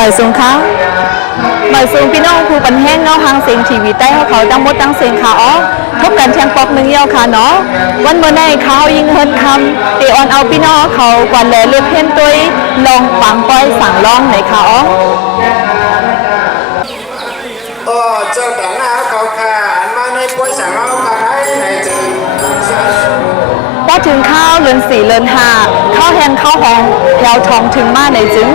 มายสูงค่ะหมายสูงพี่น้องครูปันแห้งเนาะทางเสียงทีวีใต้เขาตั้งมดตั้งเสียงค่ะอ๋อทบกันแทงปอกหนึ่งเยี่ยวค่ะเนาะวันเมื่อในเขายิงเฮินคำเตออนเอาพี่น้องเขากวนแหล่เลือกเพ่นตัวลองปังป้อยสั่งร้องไหนค่ะอ๋อเจ้าแต่งหน้าเขาค่ะอันมาในป่วยสั่งเอาค่ะไหนจึงพอถึงข้าวเลือนสี่เลือนหาข้าวแห้งข้าวหองแถวทองถึงมาในจึง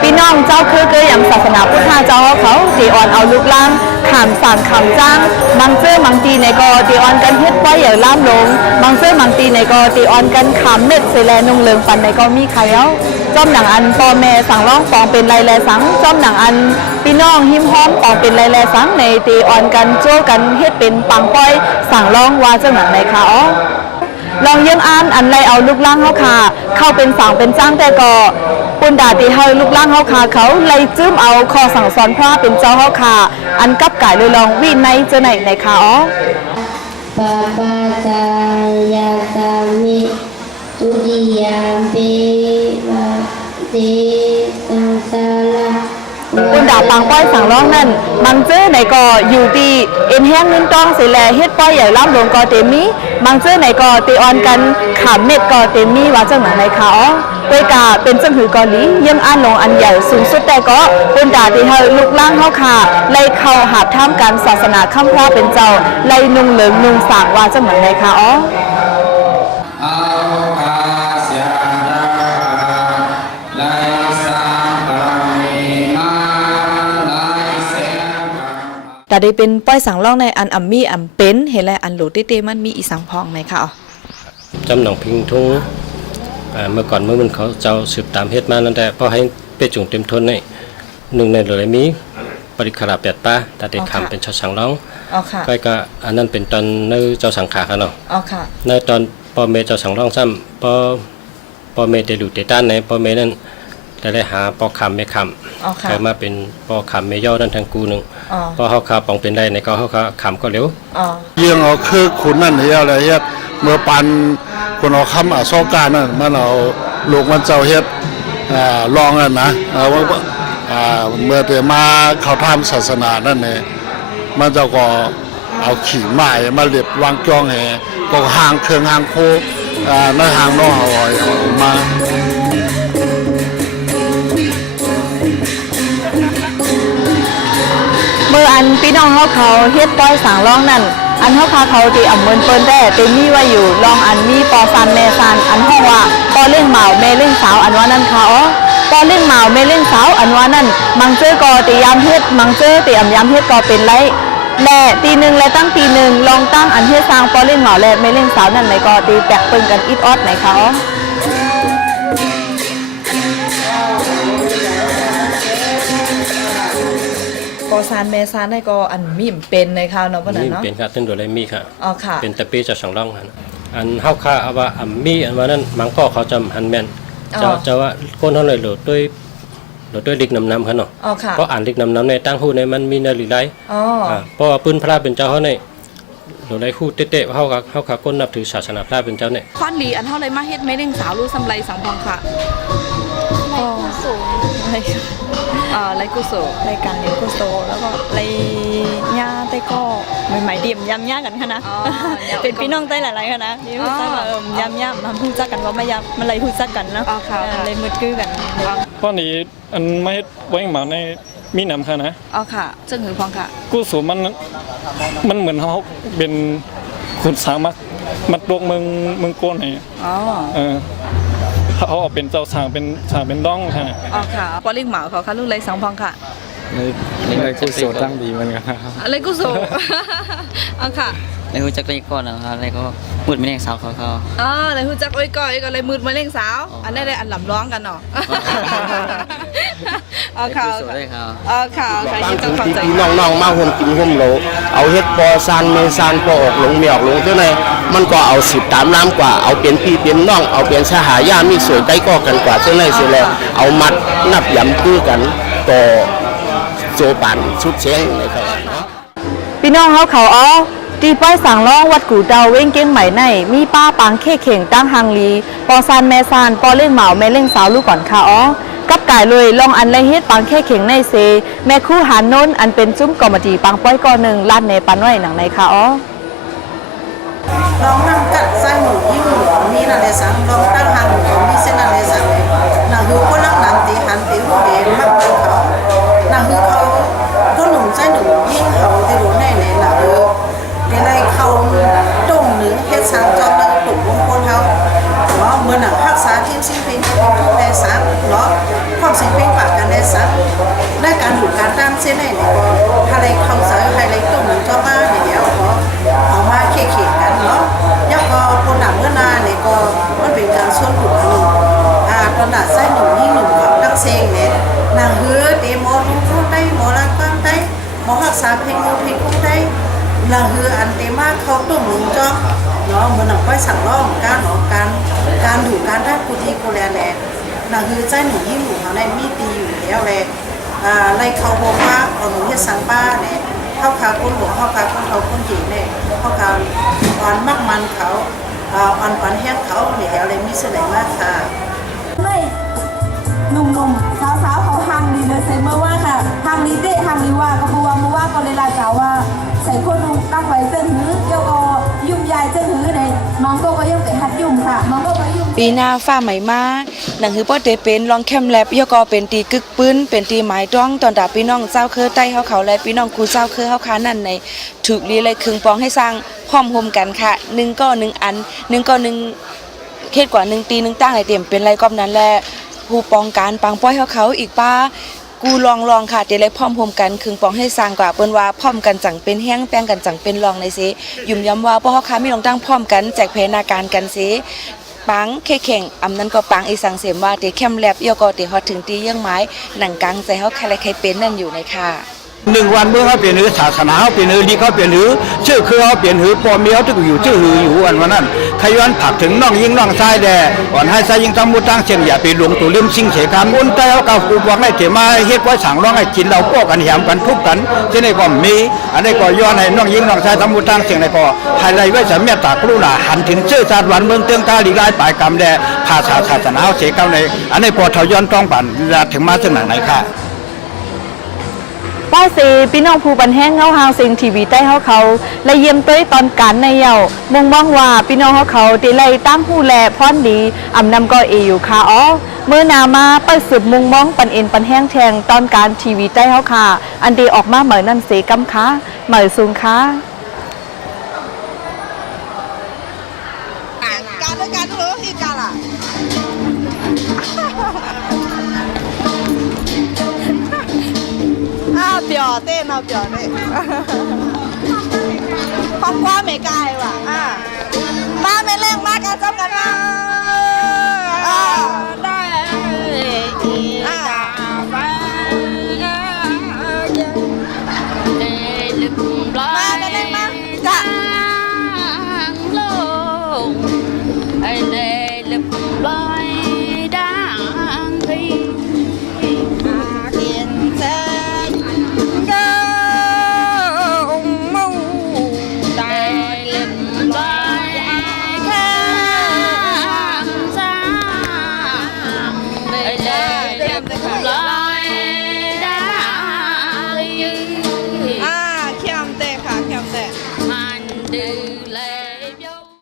พี่น้องเจ้าคือเกยยำศาสนาพุทธเจ้าเขาตีอ่อนเอาลูกล่างขามสารขามจ้างบางเจ้อบางตีในกอตีอ่อนกันเฮ็ดป้อยอย่าล่ามลงบางเจ้อบางตีในกอตีอ่อนกันขามเม็ดเสแลนุ่งเลืองปันในกอมีใครแล้วจอมหนังอันปอแม่สั่งร้องปองเป็นไรแลสังจอมหนังอันพี่น้องหิมห้อมปองเป็นไรแลสังในตีอ่อนกันโจ้กันเฮ็ดเป็นปังป้อยสั่งร้องว่าเจ้าหนังในขาอ๋อลองยังอันไรเอาลูกล่างเขาค่ะเข้าเป็นสั่งเป็นจ้างแต่ก็ปุ่นดาตีเฮาลูกล่างเขาค่ะเขาไล่จื้มเอาคอสั่งสอนพระเป็นเจ้าเขาค่ะอันกับไก่เลยลองวิในเจอไหนในขาอ๋อปาปาจายาสามิตุติยามปิวะเตสังสาระปุ่นดาปังป้อยสั่งร้องนั่นบางเจ้อไหนก็อยู่ตีเอ็นแห้งเงินต้องเสแลเฮ็ดป้อยใหญ่ล้ำหลวงก็เต็มมีบางเจ้อไหนก็ตีออนกันขามเม็ดก็เต็มมีว่าเจ้าหนังในขาอ๋อด้วยกาเป็นจังหือเกาหลียังอันลงอันใหญ่สูงสุดแต่ก็ปุ่นดาตีเฮาลูกล่างเฮาค่ะไล่เข้าหาบท่ามการศาสนาข้ามพระเป็นเจ้าไล่นุ่งเหลืองนุ่งสางว่าเจ้าหนังในขาอ๋อแต่ได้เป็นป้อยสั่งล่องในอันอัมมี่อัมเป็นเห็นไรอันโหลเต้มันมีอีสังพองไหมคะอ๋อจำหนองพิงทุ่งเมื่อก่อนเมื่อมันเขาเจ้าสืบตามเฮ็ดมานั่นแต่พอให้เปจุงเต็มทนในหนึ่งในเหลือมีปริขราแปดป้าแต่เด็กคำเป็นชาวสังร้องก็อันนั้นเป็นตอนเนื้อเจ้าสังขาค่ะเนาะในตอนปอเมเจ้าสังร้องซ้ำปอเมเตลูเตต้านในปอเมนั่นแต่ได้หาปอคำไม่คำเคยมาเป็นปอคำไม่ย่อนั่นทางกูหนึ่งปอเขาขาปองเป็นได้ในก็เขาขาคำก็เร็วเรื่องเอาคือขุนนั่นเฮียอะไรเฮียเมื่อปันคนเอาคำโซกานั่นมันเอาลูกมันเจ้าเฮ็ดลองนั่นนะเมื่อเตมาเขาทำศาสนานั่นเนี่ยมันเจ้าก็เอาขี่ไม้มาเรียบวางจ้องแห่ก็ห่างเครื่องห่างโคในห่างน้องเอามาเมื่ออันพี่น้องเขาเฮ็ดป้อยสั่งร้องนั่นอันเขาพาเขาตีอ่ำเมินเปิ้นแต่เต็มมีไว้อยู่ลองอันมีปอซันแม่ซันอันห้องว่าปอเล่งเหมาแม่เล่งสาวอันว่านั่นค่ะอ๋อปอเล่งเหมาแม่เล่งสาวอันว่านั่นมังเจอก็ตียามเฮ็ดมังเจอตีอ่ำยามเฮ็ดก็เป็นไรแล่ตีหนึ่งและตั้งตีหนึ่งลองตั้งอันเฮ็ดสร้างปอเล่งเหมาและแม่เล่งสาวนั่นไหนก็ตีแตกเปิ้นกันอิดออดไหนค่ะอ๋อปอซานแม่ซานได้ก็อันมีเป็นในข่าวเนาะป่ะเนาะเป็นครับซึ่งโดยไรมีค่ะอ๋อค่ะเป็นตะปีจะสองร่องอันเฮาค่าเอาว่าอัมมีอันว่านั้นมังก็เขาจำหันแม่นจะว่าคนเท่าไหร่โหลดด้วยลิกน้ำค่ะเนาะเพราะอ่านลิกน้ำในตั้งหูในมันมีเนื้อหรือไรเพราะว่าปืนพระเป็นเจ้าเขาในโดยไรคู่เตะเขาขาก้นนับถือศาสนาพระเป็นเจ้าเนี่ยค้อนหลีอันเท่าไรมาเฮ็ดไม่เด้งสาวรู้สำไรสังพองค่ะไรกุโสรายการเลี้ยงกุโสแล้วก็ไรย่าไต้ก็ใหม่ๆเดี่ยมยำย่ากันค่ะนะเป็นพี่น้องไต้หลายๆค่ะนะนี่พูดจักว่ายำมันพูดจักกันว่าไม่ยำมันไรพูดจักกันเนาะเลยมืดกื้อกันเพราะนี้อันไม่ไว้หมาในมีน้ำค่ะนะอ๋อค่ะจึงหือพองค่ะกุโสมันเหมือนเขาเป็นขุนสามัดดวงเมืองโกนไงเขาเอาเป็นเจ้าสางเป็นด้องใช่ไหมอ๋อค่ะพอเลี้ยงหมาเขาค่ะลูกไรสังพองค่ะในกุโสตั้งดีเหมือนกันอะไรกุโสอ๋อค่ะในหูจักเลยก่อนนะครับอะไรก็มืดไม่เล่งสาวเขาในหูจักไว้ก่อนก็เลยมืดไม่เล่งสาวอันนี้ได้อันหล่ำร้องกันเนาะอ๋อค่ะอ๋อค่ะบางทีพี่น้องมาหุ่นกินหุ่นโหลเอาเฮ็ดปอซานเมซานปอออกหลงเมียออกหลงเท่าไหร่มันก็เอาสิบตามน้ำกว่าเอาเป็นพี่เป็นน้องเอาเป็นสหายามีสวยใกล้ก็กันกว่าเท่าไหร่เสียแล้วเอามัดนับยำคือกันต่อโจปันชุดเชียงนะครับพี่น้องเขาอ๋อตีป้ายสั่งร้องวัดกูเดาเว้งเก้งใหม่ในมีป้าปังเข่เข่งตั้งฮังลีปอซานแม่ซานปอเล่งเหมาแม่เล่งสาวลูกก่อนค่ะอ๋อ กับกายเลยลองอันไรเฮ็ดปังแค่เข่งในเซแม่คู่หานโน้นอันเป็นจุ้มกอมจีปังป้อยก่อหนึ่งลาดในปันไว้หนังในค่ะอ๋อ ลองนั่งกัดไส้หมูยิ่งหมูมีนั่นเลยสั่งลองตั้งหันหมูมีเส้นนั่นเลยสั่งเลยหนังคือคนรักหนังตีหันตีหูเดนมากกว่าเขาหนังคือเขาก็หนุ่มไส้หนุ่มยิ่งเขาที่รู้แน่เลยหนังคือในไรเขาต้มหนึ่งเฮ็ดสั่งจอมนั่งตุ่มมงคลเขาเนาะเมื่อหนังรักษาทีมสิ่งเพลงทุกในสั่งเนาะความสิ่งเพลงปากกันในสั่งได้การดูการตั้งเส้นไหนเนี่ยก็อะไรเขาใส่อะไรต้มหนึ่งจอมมาเดี๋ยวเขาเอามาเขี่ยกันเนาะยังก็คนหนังเมื่อนาเนี่ยก็มันเป็นการส่วนบุคคลตอนหนักไส้หนุ่มยิ่งหนุ่มเขาตั้งเซงเนี่ยนางเฮือเดโมลุงพูดได้หมอลากว้างได้หมอหักษาเพลงงูเพลงคุ้มได้นางเฮืออันเตมาเขาตุ่มหนึ่งจ้องเนาะเหมือนหนังก้อยสั่งร้องการออกการดูการได้กูดีกูแลแหละนางเฮือไส้หนุ่มยิ่งหนุ่มเขาในมีตีอยู่แล้วแหละไล่เขาบอกว่าเอาหนูเฮ็ดสังป้าเนี่ยเข้าขาคนหลวงเข้าขาคนเขาคนจีเนี่ยเข้าขาอ่อนมากมันเขาอ่อนปันแห้งเขาเนี่ยอะไรมีเสน่ห์มากค่ะ เลยหนุ่มๆสาวๆเขาทางดีเลยใส่เมื่อว่าค่ะทางนี้เต้ทางนี้ว่าก็บัวมาว่าก็เลยลาเก่าว่าใส่คนนุ่งตั้งไว้เจ้าหือเจ้าก็ยุ่มยายเจ้าหือในน้องก็ยังเป็นหัดยุ่มค่ะน้องก็ยุ่ม ปีหน้าฟ้าใหม่มาหนังคือป้อเตเป็นลองแคมแลบยก็เป็นตีกึกปื้นเป็นตีหมายจ้องตอนดาพี่น้องเจ้าเคอใต้เขาและพี่น้องกูเจ้าเคอเขาคานั่นในถูกลีเลยคึงปองให้สร้างพร้อมโฮมกันค่ะ1ก็1อัน1ก็1เฮ็ดกว่า1ตี1ตั้งให้เต็มเป็นไรก็นั้นแหละผู้ปองการปังป้อยเขาอีกป้ากูลองค่ะเดี๋ยวเลยพร้อมโฮมกันคึงปองให้สร้างกว่าเปิ้นว่าพร้อมกันจังเป็นแห้งแป้งกันจังเป็นรองในสิยุ่มย้ำว่าป้อเขาค้ามีลองตั้งพร้อมกันแจกเพนาการกันสิปังแข่งอำนั้นก็ปังอีสังเสมว่าเตแคมแลบยก็เตฮอดถึงตีเยี่ยงไม้หนังกังใจเขาใครเป็นนั่นอยู่ในค่ะ1 วันเมื่อเขาเปลี่ยนหือศาสนาเขาเปลี่ยนหือดีเขาเปลี่ยนหือชื่อคือเขาเปลี่ยนหือปอมีเขาตึกอยู่ชื่อหืออยู่วันนั้นขย้อนผักถึงน้องยิงน้องชายแด่ก่อนให้ชายยิงทำมุตั้งเชียงอย่าไปหลงตัวลืมสิ่งเสียการมุ่นใจเขากับกูบอกให้เถมาเฮ็ดไว้สั่งร้องให้กินเราพวกกันแหมกันทุบกันที่นี่ก็มีอันนี้ก็ย้อนให้น้องยิงน้องชายทำมุตั้งเชียงในก็ไฮไลท์ไว้สำเมียตากรุณาหันถึงชื่อชาติวันเมืองเตืองตาลีลายปลายกรรมแด่ภาษาศาสนาเสียเก้าในอันนี้พอทย้อนต้องปั่นถึงมาซึ่งไหนค่ะป้าซีพี่น้องผู้บันแห้งเขาฮาวซิงทีวีใต้เขาและเยี่ยมเต้ยตอนการในเยามุ่งมองว่าพี่น้องเขาตีไล่ตั้งผู้แลพรดีอำนำก็เออยู่ค่ะอ๋อเมื่อนามาไปสืบมุ่งมองปันเอ็นปันแห้งแทงตอนการทีวีใต้เขาค่ะอันดีออกมาเหมือนนั่นเสกำค่ะเหมือนซุงค่ะการด้วยกันเหรออีกการล่ะ表对呢表对花瓜没盖ว่ะมาไม่เล่นมากันจำกันนะได้มาไม่เล่นมาจ้ะมันดื้อ